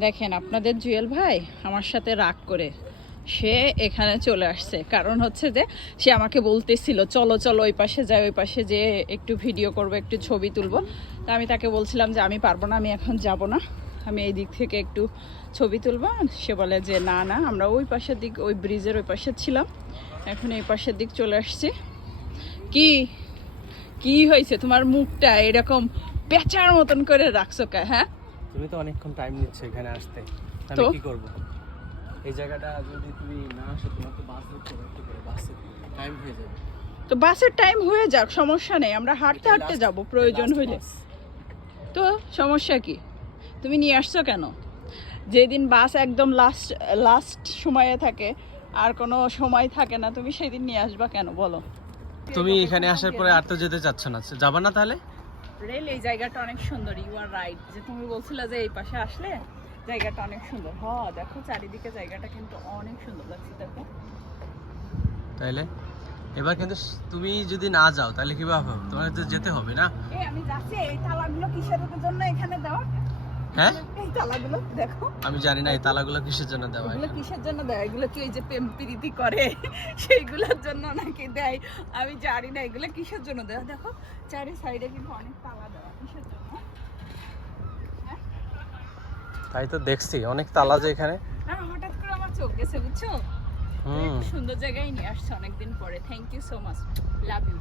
দেখেন, আপনাদের জুয়েল ভাই আমার সাথে রাগ করে সে এখানে চলে আসছে। কারণ হচ্ছে যে, সে আমাকে বলতেছিল, চলো চলো, ওই পাশে যাই, ওই পাশে যে একটু ভিডিও করব, একটু ছবি তুলবো। তা আমি তাকে বলছিলাম যে, আমি পারব না, আমি এখন যাব না। আমি এই দিক থেকে একটু ছবি তুলবো। সে বলে যে, না না, আমরা ওই পাশের দিক, ওই ব্রিজের ওই পাশে ছিলাম। এখন এই পাশের দিক চলে আসছি। কি? কি হয়েছে? তোমার মুখটা এরকম পেঁচার মতন করে রাখছো কে হ্যাঁ? তুমি তো অনেকক্ষণ টাইম নিচ্ছ এখানে আসতে। আমি কি করব? এই জায়গাটা যদি তুমি না আসো তোমার তো বাস ধরতে হবে একটু করে বাসে টাইম হয়ে যাবে। তো বাসের টাইম হয়ে যাক সমস্যা নেই। আমরা হাঁটতে হাঁটতে যাব প্রয়োজন হইলে। তো সমস্যা কি? তুমি নিয়ে আসছো কেন? যেদিন বাস একদম লাস্ট লাস্ট সময়ে থাকে আর কোনো সময় থাকে না তুমি সেদিন নিয়ে আসবা কেন? বলো। তুমি এখানে আসার পরে আর তো যেতে চাচ্ছ না। যাবা না তাহলে? রেল এই জায়গাটা অনেক সুন্দর। ইউ আর রাইট যে তুমি বলছিলে যে এই পাশে আসলে জায়গাটা অনেক সুন্দর। হ দেখো চারিদিকে জায়গাটা কিন্তু অনেক সুন্দর লাগছে দেখো। তাইলে? এবার কিন্তু তুমি যদি না যাও তাহলে কি ভাবো তোমার তো যেতে হবে না? এই আমি যাচ্ছি এই তালাগুলো কিসের জন্য এখানে দেওয়া? হ্যাঁ? এই তালাগুলো দেখো। আমি জানি না এই তালাগুলো কিসের জন্য দেওয়া এগুলো কিসের জন্য দেয়? এগুলো কি ওই যে প্রেম প্রীতি করে সেইগুলোর জন্য নাকি দেয়। আমি জানি না এগুলো কিসের জন্য দেয় দেখো চারি সাইডে কিন্তু অনেক তালা দেওয়া কিসের জন্য? তাই তো দেখছি অনেক তালা যে এখানে। আর হঠাৎ করে আমার চোখ গেছে বুঝছ? সুন্দর জায়গায় নিয়ে আসছে অনেকদিন পরে। Thank you so much love you